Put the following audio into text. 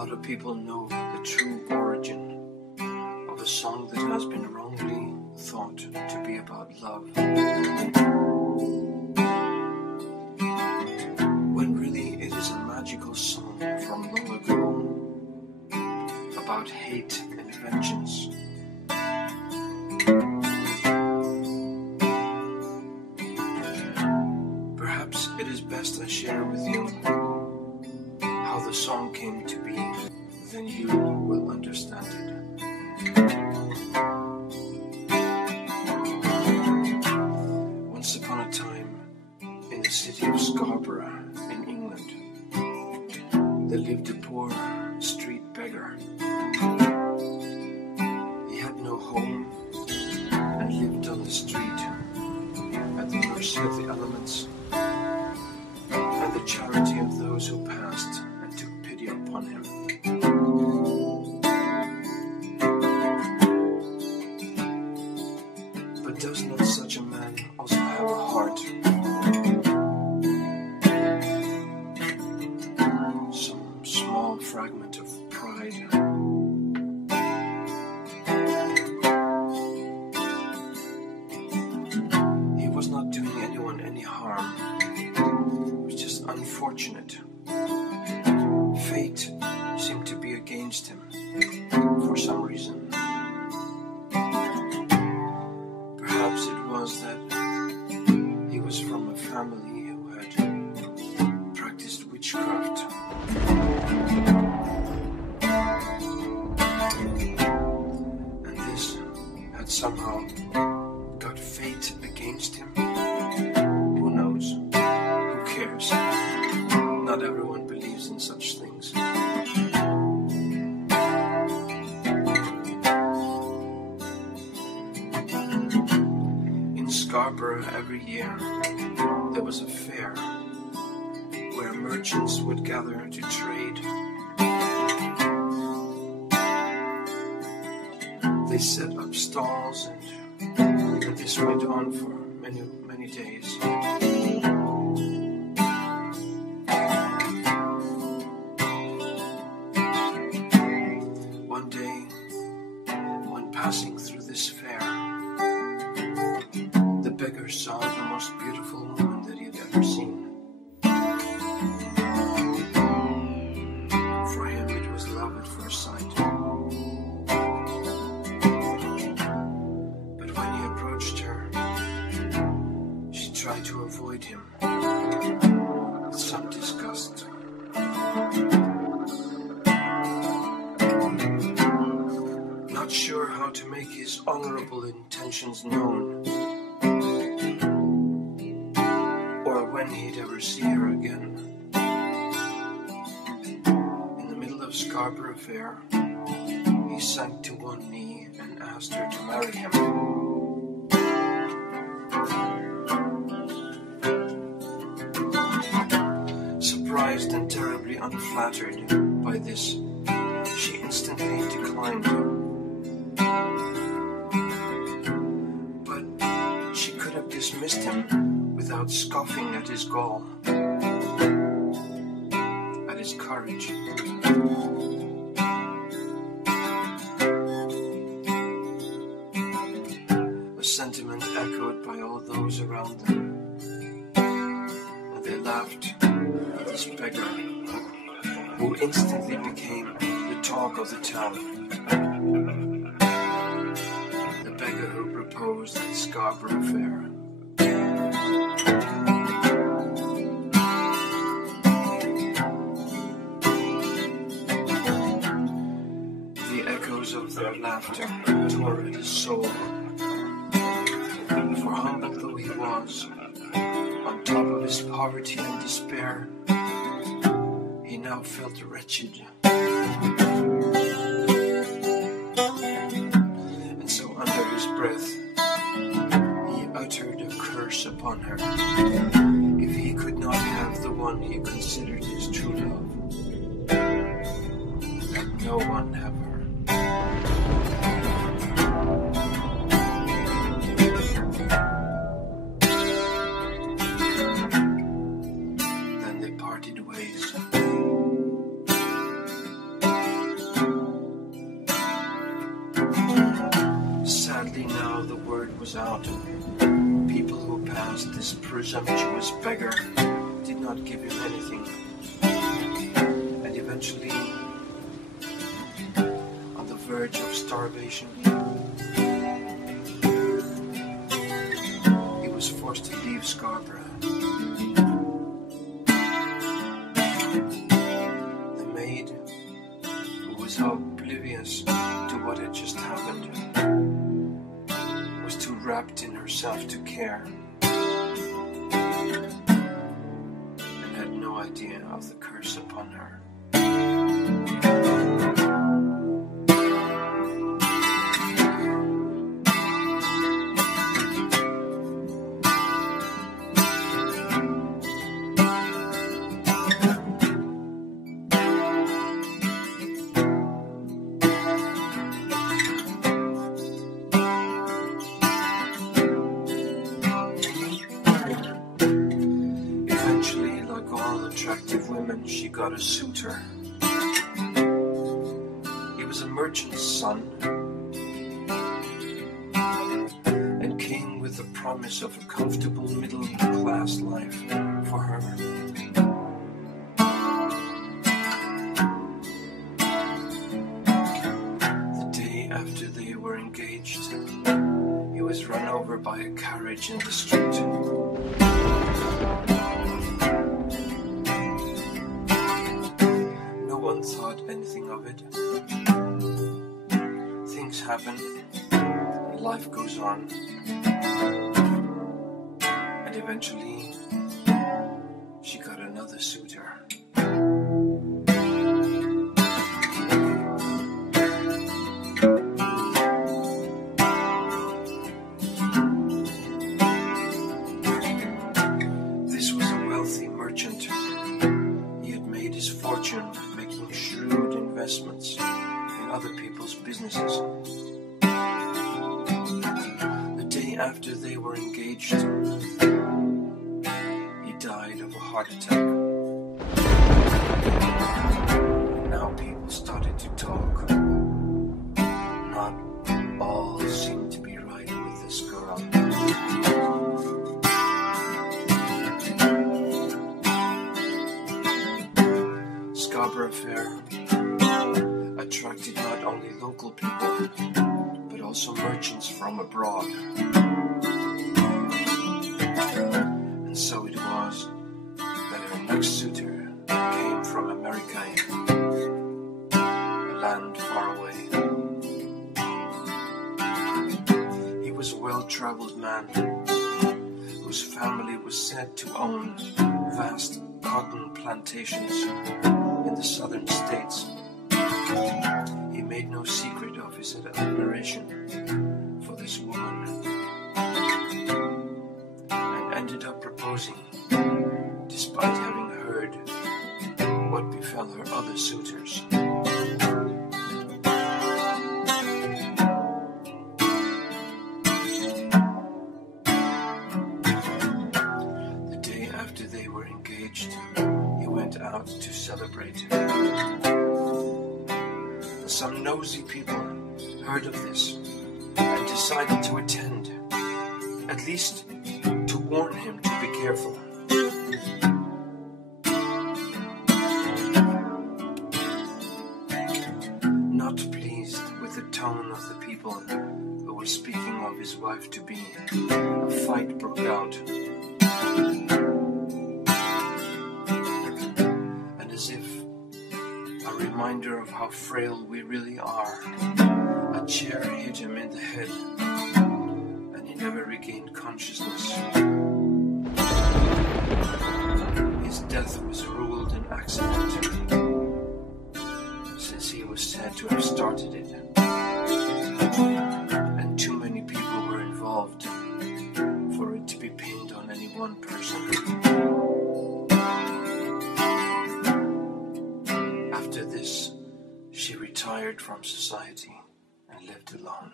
lot of people know the true origin of a song that has been wrongly thought to be about love, when really it is a magical song from long ago about hate and vengeance. Perhaps it is best I share with you how the song came to be, then you will understand it. Once upon a time, in the city of Scarborough in England, there lived a poor street beggar. He had no home and lived on the street at the mercy of the elements and the charity of those who passed and took pity upon him. But does not such a man also have a heart? Some small fragment of pride. He was not doing anyone any harm. It was just unfortunate. Fate seemed to be against him for some reason. Perhaps it was that he was from a family who had practiced witchcraft. And this had somehow got fate against him. Who knows? Who cares? Not everyone believes in such things. In Scarborough every year there was a fair where merchants would gather to trade. They set up stalls and this went on for many days. One day, when passing through this fair, the beggar saw the most beautiful woman that he had ever seen. For him it was love at first sight. But when he approached her, she tried to avoid him with some disgust. Not sure how to make his honorable intentions known, or when he'd ever see her again. In the middle of Scarborough Fair, he sank to one knee and asked her to marry him. Surprised and terribly unflattered by this, she instantly declined him. But she could have dismissed him without scoffing at his gall, at his courage. A sentiment echoed by all those around them, and they laughed at this beggar, who instantly became the talk of the town. The beggar who proposed at Scarborough Fair. The echoes of their laughter tore at his soul. For humble though he was, on top of his poverty and despair, he now felt wretched. And so under his breath, he uttered a curse upon her. If he could not have the one he considered his true love, let no one have her. Then they parted ways. was out, people who passed this presumptuous beggar did not give him anything. And eventually, on the verge of starvation, he was forced to leave Scarborough. The maid, who was oblivious to what had just happened, was too wrapped in herself to care, and had no idea of the curse upon her. Eventually, like all attractive women, she got a suitor. He was a merchant's son and came with the promise of a comfortable middle-class life for her. The day after they were engaged, he was run over by a carriage in the street. No one thought anything of it. Things happen, and life goes on. And eventually, she got another suitor. This was a wealthy merchant. He had made his fortune making shrewd investments in other people's businesses. The day after they were engaged, he died of a heart attack. And now people started to talk. Not all seemed to be right with this girl. Scarborough Fair attracted not only local people, but also merchants from abroad. And so it was that her next suitor came from America, a land far away. He was a well-traveled man whose family was said to own vast cotton plantations in the southern states. He made no secret of his admiration for this woman and ended up proposing, despite having heard what befell her other suitors. The day after they were engaged, he went out to celebrate. Some nosy people heard of this and decided to attend, at least to warn him to be careful. Not pleased with the tone of the people who were speaking of his wife to be, a fight broke out. And as if a reminder of how frail we really are, a chair hit him in the head, and he never regained consciousness. His death was ruled an accident, since he was said to have started it, and too many people were involved for it to be pinned on any one person. After this, she retired from society and lived alone.